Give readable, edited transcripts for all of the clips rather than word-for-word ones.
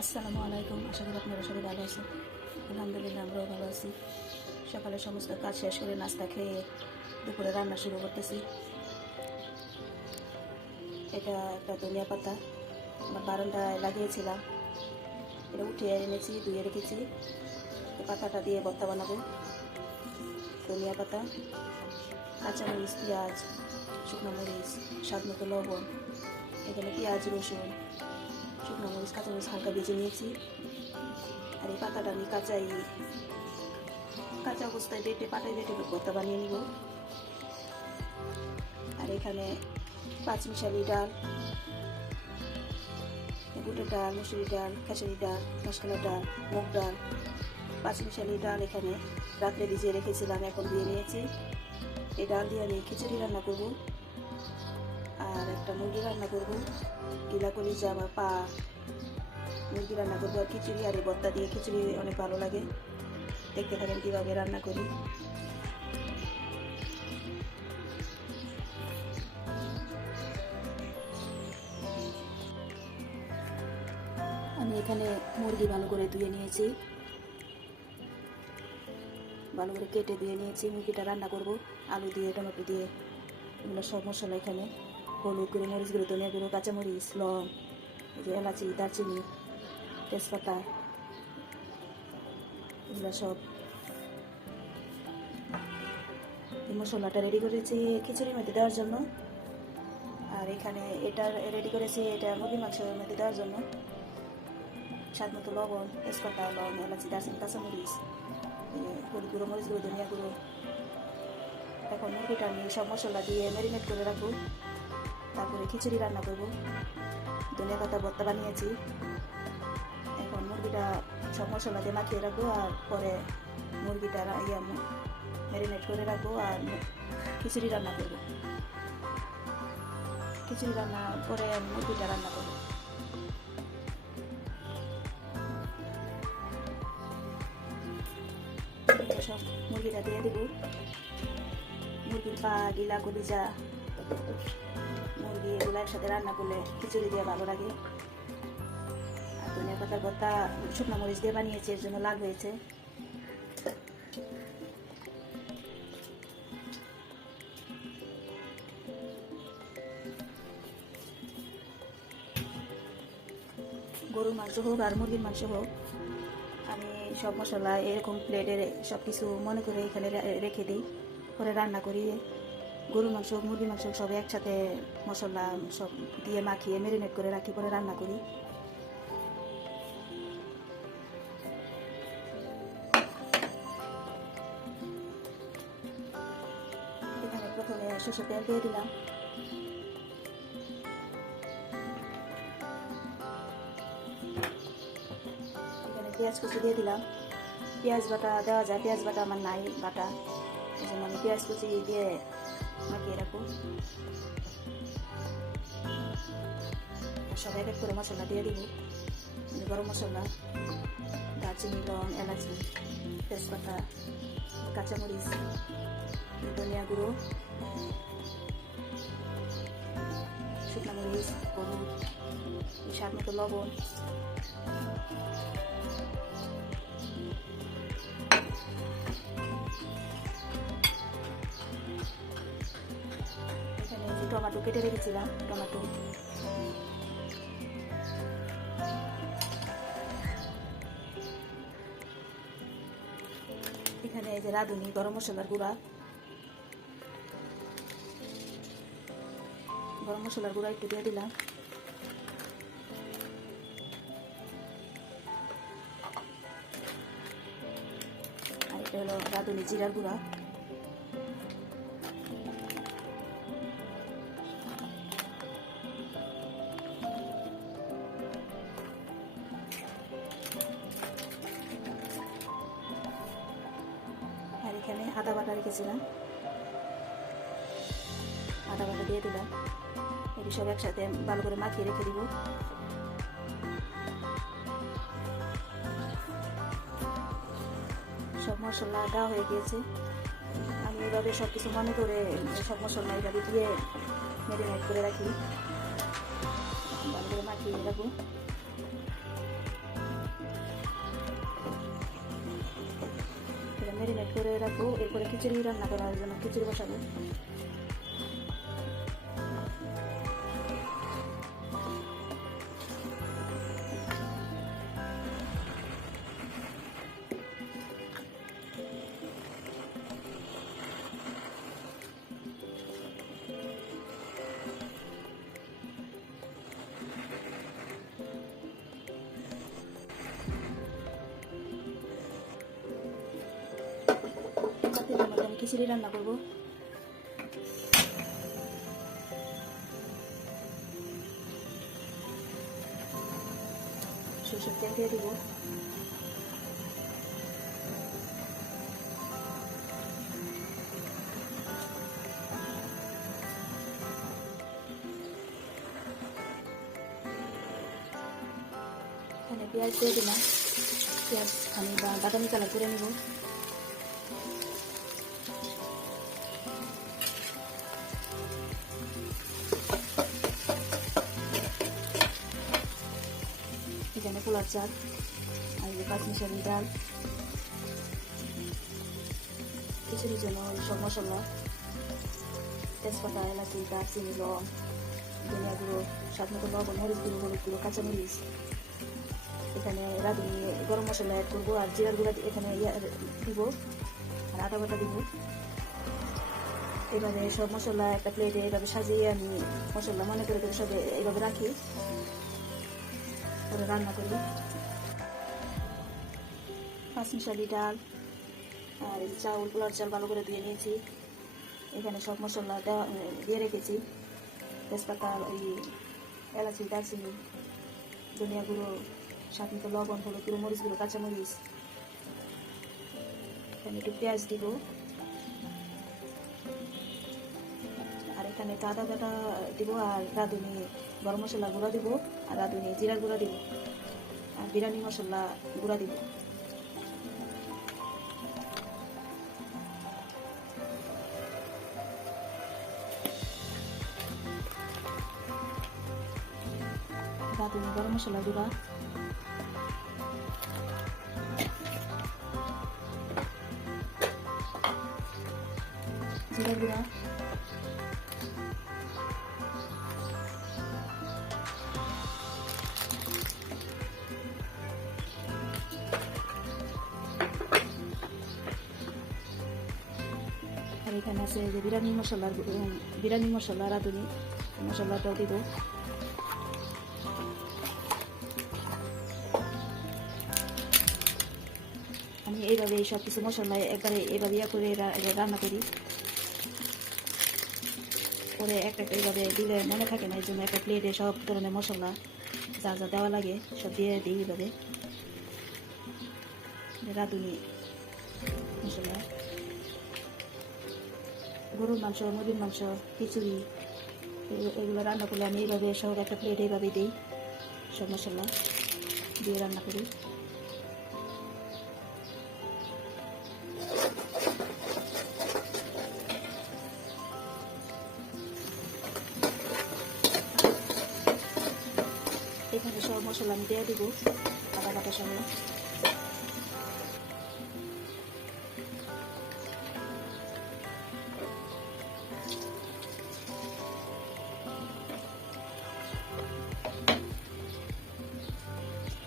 আসসালামু আলাইকুম। আশা করি আপনারা সবাই ভালো আছেন। আলহামদুলিল্লাহ আমরাও ভালো আছি। সকালে সমস্ত কাজ শেষ করে নাস্তা খেয়ে দুপুরে রান্না শুরু করতেছি। এটা একটা ধনিয়া পাতা আমার বারান্দায় লাগিয়েছিলাম, এটা উঠিয়ে এনেছি, ধুয়ে রেখেছি। এই পাতাটা দিয়ে ভর্তা বানাবো। ধনিয়া পাতা, কাঁচামরিচ, পেঁয়াজ, শুকনো মরিচ, স্বাদ মতো লবণ, এখানে পেঁয়াজ, রসুন, শুকনো মরিচ, কাঁচামরিচ হালকা ভেজে নিয়েছি। আর এই পাতাটা আমি কাঁচা অবস্থায় পাটায় বেটে ভর্তা বানিয়ে নিব। আর এখানে পাঁচমিশালি ডাল, বুটের ডাল, মুসুরি ডাল, খেসারি ডাল, মাসকলাই ডাল, মুগ ডাল, পাঁচমিশালি ডাল এখানে রাত্রে ভিজিয়ে রেখেছিলাম, এখন দিয়ে নিয়েছি। এই ডাল দিয়ে আমি খিচুড়ি রান্না করব। আর একটা মুরগি রান্না করব, গিলা কলিজা বা পা মুরগি রান্না করবো। আর খিচুড়ি আর এই ভর্তা দিয়ে খিচুড়ি অনেক ভালো লাগে। দেখতে থাকেন কীভাবে রান্না করি। আমি এখানে মুরগি ভালো করে ধুয়ে নিয়েছি, ভালো করে কেটে ধুয়ে নিয়েছি। মুরগিটা রান্না করব আলু দিয়ে, টমেটো দিয়ে। এগুলো সব মশলা এখানে হলুদ গুঁড়ো, মরিচ গুঁড়ো, ধনিয়া গুঁড়ো, কাঁচামরিচ, লং, এই যে এলাচি, দারচিনি, তেজপাতা, এগুলো সব এই মশলাটা রেডি করেছি খিচুড়ির মধ্যে দেওয়ার জন্য। আর এখানে এটা রেডি করেছি এটা মুরগির মাংসের মধ্যে দেওয়ার জন্য। স্বাদ মতো লবণ, তেজপাতা, লং, এলাচি, দারচিনি, কাঁচামরিচ, হলুদ গুঁড়ো, মরিচ গুঁড়ো, ধনিয়া গুঁড়ো। এখন মুরগিটা আমি সব মশলা দিয়ে ম্যারিনেট করে রাখবো, তারপরে খিচুড়ি রান্না করব। ধনিয়া পাতা ভর্তা বানিয়েছি। এখন মুরগিটা সব মশলা দিয়ে মাখিয়ে রাখবো, আর পরে মুরগিটা ম্যারিনেট করে রাখবো আর খিচুড়ি রান্না করব। খিচুড়ি রান্নার পরে মুরগিটা রান্না করবো। সব মুরগিটা দিয়ে দেবো। মুরগির পা, গিলা, কলিজা, মুরগি এগুলো একসাথে রান্না করলে খিচুড়ি দিয়ে ভালো লাগে। আর ধনিয়া পাতার ভর্তা শুকনো মরিচ দিয়ে বানিয়েছি, এর জন্য লাল হয়েছে। গরুর মাংস হোক আর মুরগির মাংস হোক, আমি সব মশলা এরকম প্লেটে সব কিছু মনে করে এখানে রেখে দিই, পরে রান্না করি। গরুর মাংস হোক, মুরগির মাংস হোক, সব একসাথে মশলা সব দিয়ে মাখিয়ে ম্যারিনেট করে রাখি, পরে রান্না করি। এখানে প্রথমে সরষের তেল দিয়ে দিলাম। এখানে পেঁয়াজ কুচি দিয়ে দিলাম। পেঁয়াজ বাটা দেওয়া যায়, পেঁয়াজ বাটা আমার নাই বাটা, এই জন্য আমি পেঁয়াজ কুচি দিয়ে মাখিয়ে রাখবো। সব এক এক করে মশলা দিয়ে দিব। গরম মশলা, দারচিনি, লং, এলাচি, তেজপাতা, কাঁচামরিচ, ধনিয়া গুঁড়ো, শুকনো মরিচ, হলুদ, স্বাদ মতো লবণ। এখানে যে টমেটো কেটে রেখেছিলাম, টমেটো, এখানে এই যে রাঁধুনি গরম মশলার গুঁড়া, গরম মশলার গুঁড়া একটু দিয়ে দিলাম। আর এটা হলো রাঁধুনি জিরার গুঁড়া। আর এখানে আদা বাটা রেখেছিলাম, আদা বাটা দিয়ে দিলাম। এটি সব একসাথে ভালো করে মাখিয়ে রেখে দিব। সব মশলা দেওয়া হয়ে গিয়েছে। আমি এভাবে সব কিছু মনে করে সব মশলা এভাবে দিয়ে ম্যারিনেট করে রাখি, ভালো করে মাখিয়ে রাখবো। সাইড করে রাখবো। এরপরে খিচুড়ি রান্না করার জন্য খিচুড়ি বসাবো। পাতিলের মধ্যে আমি খিচুড়ি রান্না করবো। সরষের তেল দিয়ে দেবো। এখানে পেঁয়াজ দিয়ে দিলাম। পেঁয়াজ আমি বাদামি কালার করে নেব। এখানে পোলার চাল আর পাঁচমিশালি ডাল, খিচুড়ির জন্য সব মশলা, তেজপাতা, এলাচি, দারচিনি, লং, ধনিয়া গুঁড়ো, স্বাদ মতো লবণ, মরিচ গুঁড়ো, হলুদ গুঁড়ো, কাঁচামরিচ। এখানে রাঁধুনি গরম মশলা অ্যাড করবো আর জিরার গুঁড়া এখানে দিব আর আদা বাটা দিব। এভাবে সব মশলা একটা প্লেটে এভাবে সাজিয়ে আমি মশলা মনে করে সব এইভাবে রাখি, করে রান্না করি। পাঁচমিশালি ডাল আর চাউল, পোলার চাল ভালো করে ধুয়ে নিয়েছি। এখানে সব মশলা দিয়ে রেখেছি, তেজপাতা, ওই এলাচি, দারচিনি, ধনিয়া গুঁড়ো, স্বাদ মতো লবণ, হলুদ গুঁড়ো, মরিচ গুঁড়ো, কাঁচামরিচ। এখানে একটু পেঁয়াজ দিব আর এখানে একটু আদা বাটা দিব আর রাঁধুনি গরম মশলা গুঁড়া দিব আর রাঁধুনি জিরার গুঁড়া দিব আর বিরিয়ানি মশলা গুঁড়া দিব। রাঁধুনি গরম মশলা গুঁড়া, জিরা গুঁড়া, আর এখানে আছে যে বিরিয়ানি মশলা রাঁধুনি মশলাটাও দিব। আমি এইভাবে সব কিছু মশলা একবারে এইভাবে করে রান্না করি, পরে একটা এইভাবে দিলে মনে থাকে না, এই জন্য একটা প্লেটে সব ধরনের মশলা যা যা দেওয়া লাগে সব দিয়ে দিই। এইভাবে রাঁধুনি মশলা, গরুর মাংস, মুরগির মাংস, খিচুড়ি এগুলো রান্না করলে আমি এইভাবে সব একটা প্লেট এইভাবে দিই, সব মশলা দিয়ে রান্না করি। এখানে সব মশলা আমি দিয়ে দিব আদা বাটা সহ।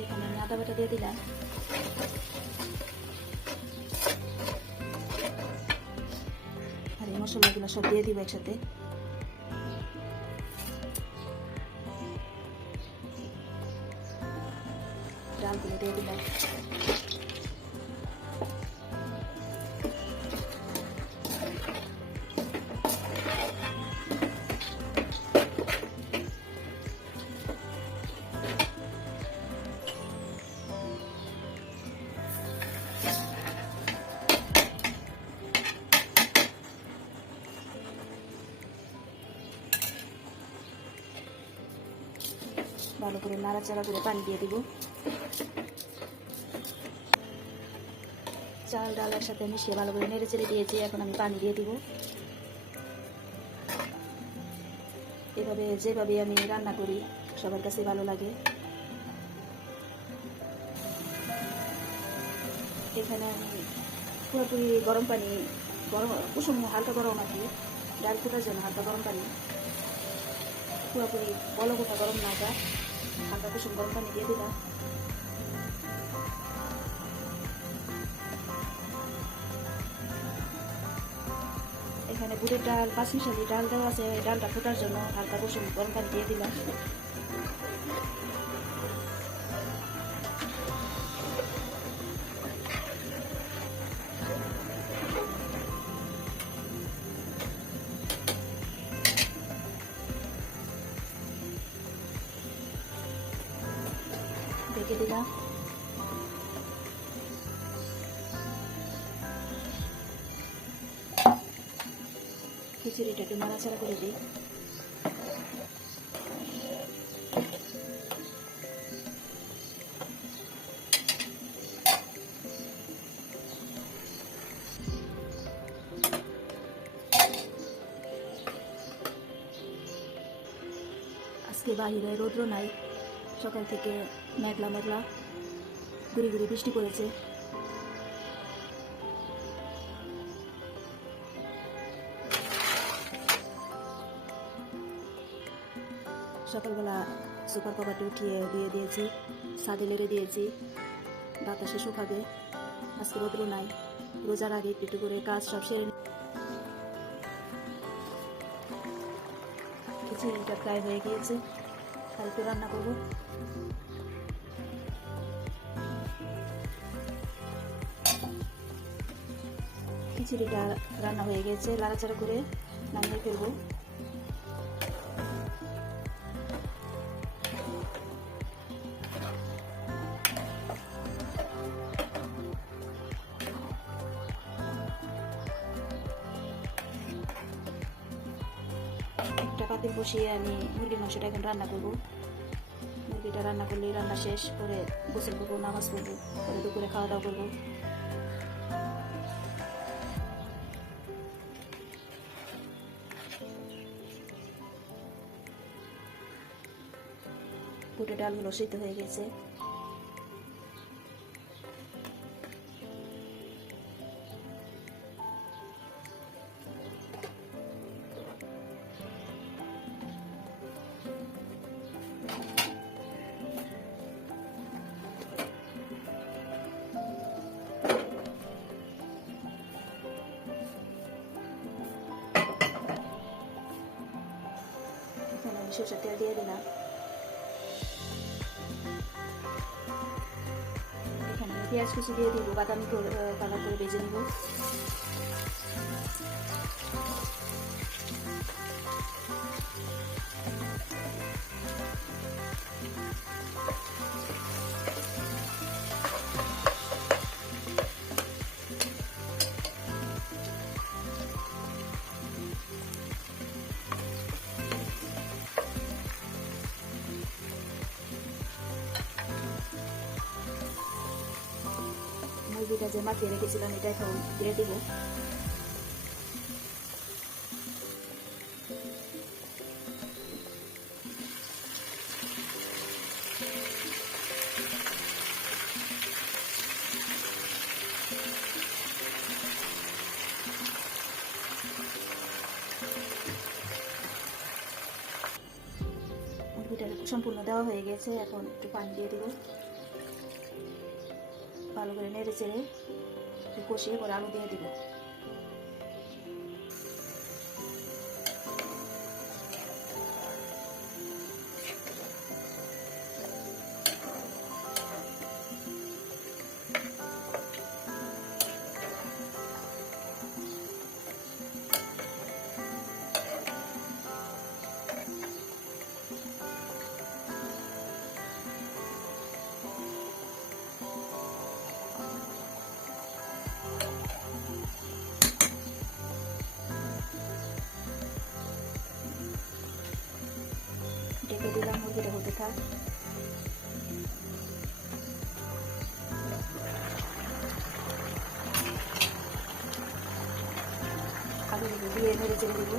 এখানে আমি আদা বাটা দিয়ে দিলাম। আর এই মশলাগুলো সব দিয়ে দিব একসাথে। ডালগুলো দিয়ে দিলাম। ভালো করে নাড়াচাড়া করে পানি দিয়ে দিব। চাল ডাল একসাথে মিশিয়ে ভালো করে নেড়ে চেড়ে দিয়েছি, এখন আমি পানি দিয়ে দিব। এভাবে যেভাবে আমি রান্না করি সবার কাছে ভালো লাগে। এখানে আমি পুরোপুরি গরম পানি, গরম কুসুম হালকা গরম আর কি, ডাল ফোটার জন্য হালকা গরম পানি, পুরোপুরি বলক ওঠা গরম না ওটা, হালকা কুসুম গরম পানি দিয়ে দিলাম। এখানে বুটের ডাল, পাঁচমিশালি ডাল দেওয়া আছে, ডালটা ফোটার জন্য হালকা কুসুম গরম পানি দিয়ে দিলাম। ঢেকে দিলাম। খিচুড়িটা একটু নাড়াচাড়া করে দিই। আজকে বাহিরে রৌদ্র নাই, সকাল থেকে মেঘলা মেঘলা গুড়ি গুড়ি বৃষ্টি পড়েছে। সকালবেলা সুপার কভারটি উঠিয়ে দিয়ে দিয়েছি, ছাদে লেড়ে দিয়েছি, বাতাসে শুকাবে। আজকে রৌদ্র নাই, রোজার আগে একটু করে কাজ সব সেরে। খিচুড়িটা প্রায় হয়ে গিয়েছে, আর একটু রান্না করবো। খিচুড়িটা রান্না হয়ে গেছে, লাড়াচাড়া করে নামিয়ে ফেলবো। একটা পাতিল বসিয়ে আমি মুরগির মাংসটা এখন রান্না করবো। মুরগিটা রান্না করলে রান্না শেষ করে গোসল করবো, নামাজ পড়বো, পরে দুপুরে খাওয়া দাওয়া করবো। বুটের ডালগুলো সিদ্ধ হয়ে গেছে। আমি সরষের তেল দিয়ে দিলাম। এখানে পেঁয়াজ কুচি দিয়ে দিব, বাদামি কালার করে ভেজে নিব। মুরগিটা যে মাখিয়ে রেখেছিলাম এটা এখন দিয়ে দেবো। মুরগিটা সম্পূর্ণ দেওয়া হয়ে গেছে, এখন একটু পানি দিয়ে দেবো। ভালো করে নেড়ে চেড়ে একটু কষিয়ে পরে আলু দিয়ে দিব। ঢেকে দিলাম, মুরগিটা হতে থাক। আলুগুলো দিয়ে নেড়ে চেড়ে দেবো।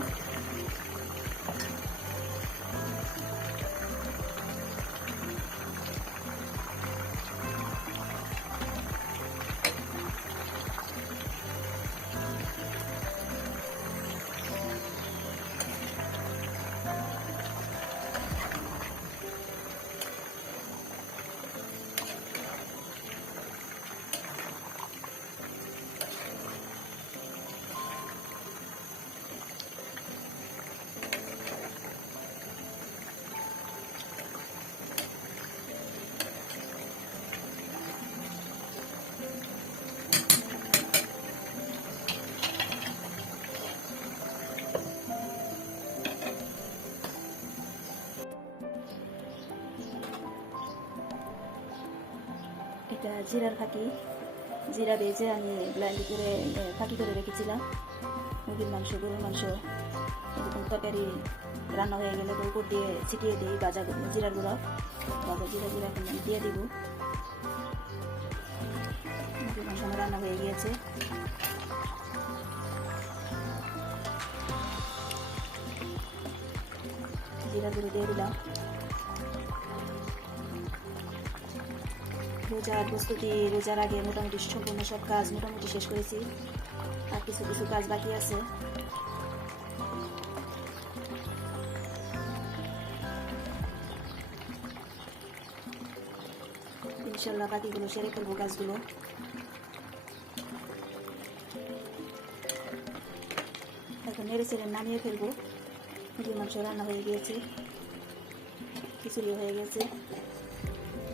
এটা জিরার ফাঁকি, জিরা ভেজে আমি ব্লেন্ড করে ফাঁকি করে রেখেছিলাম। মুরগির মাংস, গরুর মাংস এরকম তরকারি রান্না হয়ে গেলে উপর দিয়ে ছিটিয়ে দিই ভাজা জিরার গুঁড়া, ভাজা জিরা এখন আমি দিয়ে দিব। মুরগির মাংস আমার রান্না হয়ে গিয়েছে। জিরার গুঁড়ো দিয়ে দিলাম। রোজার প্রস্তুতি, রোজার আগে মোটামুটি সম্পূর্ণ সব কাজ মোটামুটি শেষ করেছি, আর কিছু কিছু কাজ বাকি আছে। ইনশাল্লাহ বাকিগুলো সেরে ফেলবো কাজগুলো। এখন নেড়ে চেড়ে নামিয়ে ফেলবো। মুরগির মাংস রান্না হয়ে গিয়েছে, খিচুড়ি হয়ে গেছে।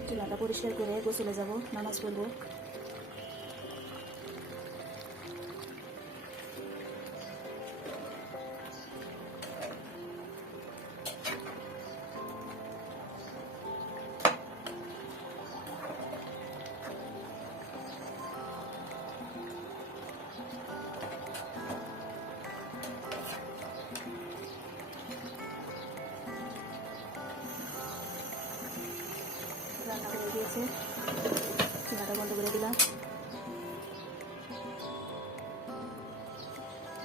চুলাটা পরিষ্কার করে গোসলে যাব, নামাজ পড়বো। রান্না হয়ে গিয়েছে, চুলাটা বন্ধ করে দিলাম।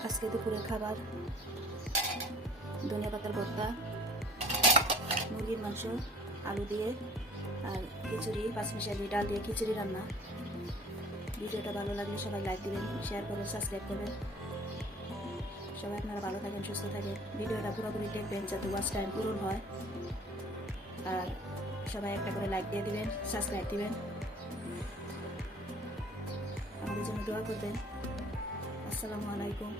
আজকে দুপুরের খাবার ধনিয়া পাতার ভর্তা, মুরগির মাংস আলু দিয়ে, আর খিচুড়ি, পাঁচমিশালি ডাল দিয়ে খিচুড়ি রান্না। ভিডিওটা ভালো লাগলে সবাই লাইক দিবেন, শেয়ার করবেন, সাবস্ক্রাইব করবেন। সবাই আপনারা ভালো থাকেন, সুস্থ থাকেন। ভিডিওটা পুরোপুরি দেখবেন যাতে ওয়াচ টাইম পূরণ হয়। আর সবাই একটা করে লাইক দিয়ে দিবেন, সাবস্ক্রাইব দিবেন, আমাদের জন্য দোয়া করবেন। আসসালামু আলাইকুম।